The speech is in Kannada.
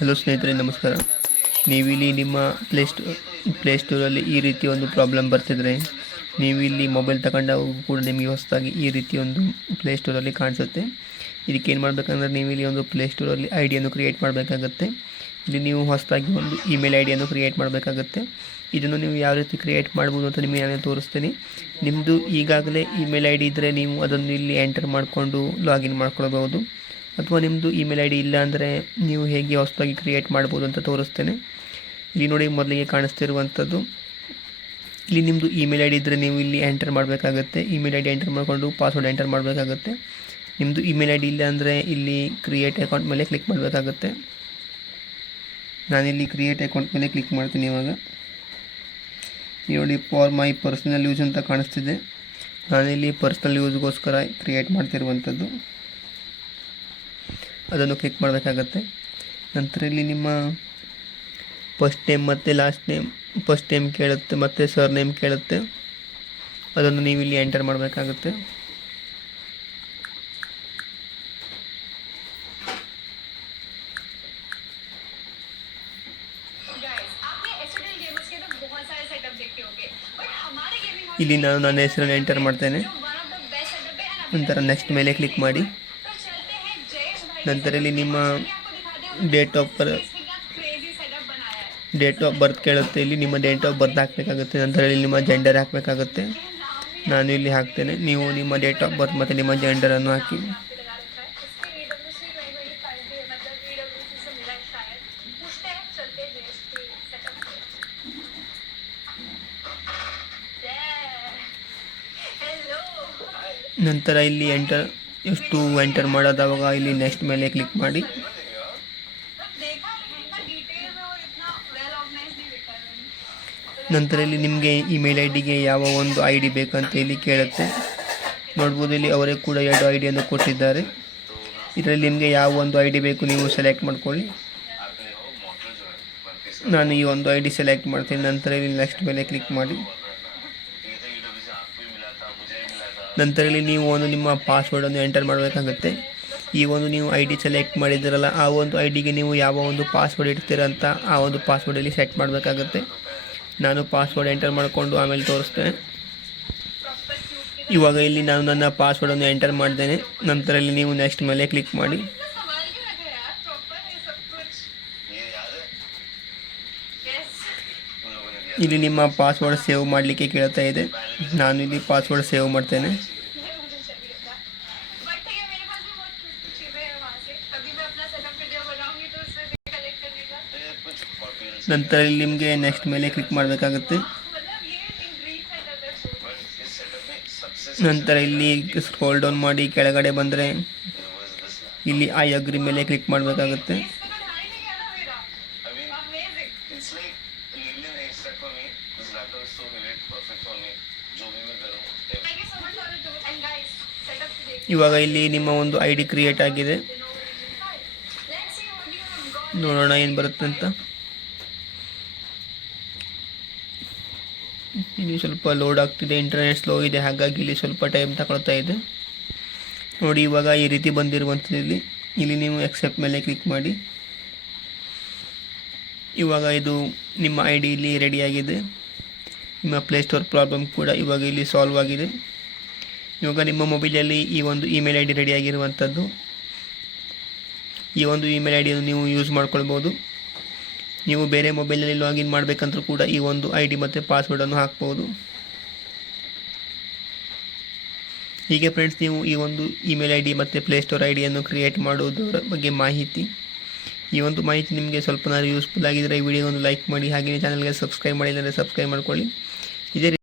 ಹಲೋ ಸ್ನೇಹಿತರೆ, ನಮಸ್ಕಾರ. ನೀವಿಲ್ಲಿ ನಿಮ್ಮ ಪ್ಲೇಸ್ಟೋರಲ್ಲಿ ಈ ರೀತಿ ಒಂದು ಪ್ರಾಬ್ಲಮ್ ಬರ್ತಿದ್ರೆ, ನೀವು ಇಲ್ಲಿ ಮೊಬೈಲ್ ತಗೊಂಡಾಗ ಕೂಡ ನಿಮಗೆ ಹೊಸದಾಗಿ ಈ ರೀತಿ ಒಂದು ಪ್ಲೇಸ್ಟೋರಲ್ಲಿ ಕಾಣಿಸುತ್ತೆ. ಇದಕ್ಕೆ ಏನು ಮಾಡಬೇಕಂದ್ರೆ, ನೀವು ಇಲ್ಲಿ ಒಂದು ಪ್ಲೇಸ್ಟೋರಲ್ಲಿ ಐಡಿಯನ್ನು ಕ್ರಿಯೇಟ್ ಮಾಡಬೇಕಾಗತ್ತೆ. ಇಲ್ಲಿ ನೀವು ಹೊಸದಾಗಿ ಒಂದು ಇಮೇಲ್ ಐಡಿಯನ್ನು ಕ್ರಿಯೇಟ್ ಮಾಡಬೇಕಾಗತ್ತೆ. ಇದನ್ನು ನೀವು ಯಾವ ರೀತಿ ಕ್ರಿಯೇಟ್ ಮಾಡ್ಬೋದು ಅಂತ ನಿಮಗೆ ನಾನು ತೋರಿಸ್ತೀನಿ. ನಿಮ್ಮದು ಈಗಾಗಲೇ ಇಮೇಲ್ ಐಡಿ ಇದ್ದರೆ ನೀವು ಅದನ್ನು ಇಲ್ಲಿ ಎಂಟರ್ ಮಾಡಿಕೊಂಡು ಲಾಗಿನ್ ಮಾಡ್ಕೊಳ್ಬೋದು. ಅಥವಾ ನಿಮ್ಮದು ಇಮೇಲ್ ಐಡಿ ಇಲ್ಲ ಅಂದರೆ ನೀವು ಹೇಗೆ ಹೊಸದಾಗಿ ಕ್ರಿಯೇಟ್ ಮಾಡ್ಬೋದು ಅಂತ ತೋರಿಸ್ತೇನೆ. ಇಲ್ಲಿ ನೋಡಿ, ಮೊದಲಿಗೆ ಕಾಣಿಸ್ತಿರುವಂಥದ್ದು. ಇಲ್ಲಿ ನಿಮ್ಮದು ಇಮೇಲ್ ಐಡಿ ಇದ್ದರೆ ನೀವು ಇಲ್ಲಿ ಎಂಟರ್ ಮಾಡಬೇಕಾಗತ್ತೆ. ಇಮೇಲ್ ಐಡಿ ಎಂಟರ್ ಮಾಡಿಕೊಂಡು ಪಾಸ್ವರ್ಡ್ ಎಂಟರ್ ಮಾಡಬೇಕಾಗತ್ತೆ. ನಿಮ್ಮದು ಇಮೇಲ್ ಐಡಿ ಇಲ್ಲ ಅಂದರೆ ಇಲ್ಲಿ ಕ್ರಿಯೇಟ್ ಅಕೌಂಟ್ ಮೇಲೆ ಕ್ಲಿಕ್ ಮಾಡಬೇಕಾಗತ್ತೆ. ನಾನಿಲ್ಲಿ ಕ್ರಿಯೇಟ್ ಅಕೌಂಟ್ ಮೇಲೆ ಕ್ಲಿಕ್ ಮಾಡ್ತೀನಿ. ಇವಾಗ ನೋಡಿ, ಫಾರ್ ಮೈ ಪರ್ಸನಲ್ ಯೂಸ್ ಅಂತ ಕಾಣಿಸ್ತಿದೆ. ನಾನಿಲ್ಲಿ ಪರ್ಸನಲ್ ಯೂಸ್ಗೋಸ್ಕರ ಕ್ರಿಯೇಟ್ ಮಾಡ್ತಿರುವಂಥದ್ದು. ಅದನ್ನು ಕ್ಲಿಕ್ ಮಾಡಬೇಕಾಗತ್ತೆ. ನಂತರ ಇಲ್ಲಿ ನಿಮ್ಮ ಫಸ್ಟ್ ನೇಮ್ ಮತ್ತು ಲಾಸ್ಟ್ ನೇಮ್, ಫಸ್ಟ್ ನೇಮ್ ಕೇಳುತ್ತೆ ಮತ್ತು ಸರ್ ನೇಮ್ ಕೇಳುತ್ತೆ. ಅದನ್ನು ನೀವು ಇಲ್ಲಿ ಎಂಟರ್ ಮಾಡಬೇಕಾಗುತ್ತೆ. ಇಲ್ಲಿ ನಾನು ನನ್ನ ಹೆಸರನ್ನು ಎಂಟರ್ ಮಾಡ್ತೇನೆ. ನಂತರ ನೆಕ್ಸ್ಟ್ ಮೇಲೆ ಕ್ಲಿಕ್ ಮಾಡಿ. ನಂತರ ಇಲ್ಲಿ ನಿಮ್ಮ ಡೇಟ್ ಆಫ್ ಬರ್ತ್ ಕೇಳುತ್ತೆ. ಇಲ್ಲಿ ನಿಮ್ಮ ಡೇಟ್ ಆಫ್ ಬರ್ತ್ ಹಾಕಬೇಕಾಗುತ್ತೆ. ನಂತರ ಇಲ್ಲಿ ನಿಮ್ಮ ಜೆಂಡರ್ ಹಾಕಬೇಕಾಗುತ್ತೆ. ನಾನು ಇಲ್ಲಿ ಹಾಕ್ತೇನೆ. ನೀವು ನಿಮ್ಮ ಡೇಟ್ ಆಫ್ ಬರ್ತ್ ಮತ್ತು ನಿಮ್ಮ ಜೆಂಡರನ್ನು ಹಾಕಿ. ನಂತರ ಇಲ್ಲಿ ಎಂಟರ್ ಮಾಡೋದಾವಾಗ ಇಲ್ಲಿ ನೆಕ್ಸ್ಟ್ ಮೇಲೆ ಕ್ಲಿಕ್ ಮಾಡಿ. ನಂತರ ಇಲ್ಲಿ ನಿಮಗೆ ಇಮೇಲ್ ಐಡಿಗೆ ಯಾವ ಒಂದು ಐ ಡಿ ಬೇಕಂತ ಇಲ್ಲಿ ಕೇಳುತ್ತೆ. ನೋಡ್ಬೋದು, ಇಲ್ಲಿ ಅವರೇ ಕೂಡ 2 ಐಡಿಯನ್ನು ಕೊಟ್ಟಿದ್ದಾರೆ. ಇದರಲ್ಲಿ ನಿಮಗೆ ಯಾವ ಒಂದು ಐ ಡಿ ಬೇಕು ನೀವು ಸೆಲೆಕ್ಟ್ ಮಾಡ್ಕೊಳ್ಳಿ. ನಾನು ಈ ಒಂದು ಐ ಡಿ ಸೆಲೆಕ್ಟ್ ಮಾಡ್ತೀನಿ. ನಂತರ ಇಲ್ಲಿ ನೆಕ್ಸ್ಟ್ ಮೇಲೆ ಕ್ಲಿಕ್ ಮಾಡಿ. ನಂತರ ಇಲ್ಲಿ ನೀವು ನಿಮ್ಮ ಪಾಸ್ವರ್ಡನ್ನು ಎಂಟರ್ ಮಾಡಬೇಕಾಗುತ್ತೆ. ಈ ಒಂದು ನೀವು ಐ ಡಿ ಸೆಲೆಕ್ಟ್ ಮಾಡಿದ್ದೀರಲ್ಲ, ಆ ಒಂದು ಐ ಡಿಗೆ ನೀವು ಯಾವ ಒಂದು ಪಾಸ್ವರ್ಡ್ ಇಡ್ತೀರಂತ ಆ ಒಂದು ಪಾಸ್ವರ್ಡಲ್ಲಿ ಸೆಟ್ ಮಾಡಬೇಕಾಗುತ್ತೆ. ನಾನು ಪಾಸ್ವರ್ಡ್ ಎಂಟರ್ ಮಾಡಿಕೊಂಡು ಆಮೇಲೆ ತೋರಿಸ್ತೇನೆ. ಇವಾಗ ಇಲ್ಲಿ ನಾನು ನನ್ನ ಪಾಸ್ವರ್ಡನ್ನು ಎಂಟರ್ ಮಾಡಿದ್ದೇನೆ. ನಂತರ ಇಲ್ಲಿ ನೀವು ನೆಕ್ಸ್ಟ್ ಮೇಲೆ ಕ್ಲಿಕ್ ಮಾಡಿ. ಇಲ್ಲಿ ನಿಮ್ಮ ಪಾಸ್ವರ್ಡ್ ಸೇವ್ ಮಾಡಲಿಕ್ಕೆ ಕೇಳ್ತಾ ಇದೆ. ನಾನು ಇಲ್ಲಿ ಪಾಸ್ವರ್ಡ್ ಸೇವ್ ಮಾಡ್ತೇನೆ. ನಂತರ ಇಲ್ಲಿ ನಿಮಗೆ ನೆಕ್ಸ್ಟ್ ಮೇಲೆ ಕ್ಲಿಕ್ ಮಾಡಬೇಕಾಗುತ್ತೆ. ನಂತರ ಇಲ್ಲಿ ಸ್ಕ್ರೋಲ್ ಡೌನ್ ಮಾಡಿ ಕೆಳಗಡೆ ಬಂದರೆ ಇಲ್ಲಿ ಐ ಅಗ್ರಿ ಮೇಲೆ ಕ್ಲಿಕ್ ಮಾಡಬೇಕಾಗುತ್ತೆ. ಇವಾಗ ಇಲ್ಲಿ ನಿಮ್ಮ ಒಂದು ಐ ಡಿ ಕ್ರಿಯೇಟ್ ಆಗಿದೆ. ನೋಡೋಣ ಏನು ಬರುತ್ತೆ ಅಂತ. ಇಲ್ಲಿ ಸ್ವಲ್ಪ ಲೋಡ್ ಆಗ್ತಿದೆ, ಇಂಟರ್ನೆಟ್ ಸ್ಲೋ ಇದೆ, ಹಾಗಾಗಿ ಇಲ್ಲಿ ಸ್ವಲ್ಪ ಟೈಮ್ ತಗೊಳ್ತಾ ಇದೆ. ನೋಡಿ, ಇವಾಗ ಈ ರೀತಿ ಬಂದಿರುವಂಥದ್ದು. ಇಲ್ಲಿ ನೀವು ಎಕ್ಸೆಪ್ಟ್ ಮೇಲೆ ಕ್ಲಿಕ್ ಮಾಡಿ. ಇವಾಗ ಇದು ನಿಮ್ಮ ಐ ಡಿ ಇಲ್ಲಿ ರೆಡಿಯಾಗಿದೆ. ನಿಮ್ಮ ಪ್ಲೇಸ್ಟೋರ್ ಪ್ರಾಬ್ಲಮ್ ಕೂಡ ಇವಾಗ ಇಲ್ಲಿ ಸಾಲ್ವ್ ಆಗಿದೆ. ಇವಾಗ ನಿಮ್ಮ ಮೊಬೈಲಲ್ಲಿ ಈ ಒಂದು ಇಮೇಲ್ ಐ ಡಿ ರೆಡಿಯಾಗಿರುವಂಥದ್ದು. ಈ ಒಂದು ಇಮೇಲ್ ಐ ಡಿಯನ್ನು ನೀವು ಯೂಸ್ ಮಾಡ್ಕೊಳ್ಬೋದು. ನೀವು ಬೇರೆ ಮೊಬೈಲಲ್ಲಿ ಲಾಗಿನ್ ಮಾಡಬೇಕಂದ್ರೂ ಕೂಡ ಈ ಒಂದು ಐ ಡಿ ಮತ್ತು ಪಾಸ್ವರ್ಡನ್ನು ಹಾಕ್ಬೋದು. ಹೀಗೆ ಫ್ರೆಂಡ್ಸ್, ನೀವು ಈ ಒಂದು ಇಮೇಲ್ ಐ ಡಿ ಮತ್ತು ಪ್ಲೇಸ್ಟೋರ್ ಐ ಡಿಯನ್ನು ಕ್ರಿಯೇಟ್ ಮಾಡೋದರ ಬಗ್ಗೆ ಮಾಹಿತಿ. ಈ ಒಂದು ಮಾಹಿತಿ ನಿಮಗೆ ಸ್ವಲ್ಪನಾದ್ರೂ ಯೂಸ್ಫುಲ್ ಆಗಿದ್ದರೆ ಈ ವಿಡಿಯೋವನ್ನು ಲೈಕ್ ಮಾಡಿ. ಹಾಗೆಯೇ ಚಾನಲ್ಗೆ ಸಬ್ಸ್ಕ್ರೈಬ್ ಮಾಡಿದರೆ ಸಬ್ಸ್ಕ್ರೈಬ್ ಮಾಡ್ಕೊಳ್ಳಿ. ಇದೇ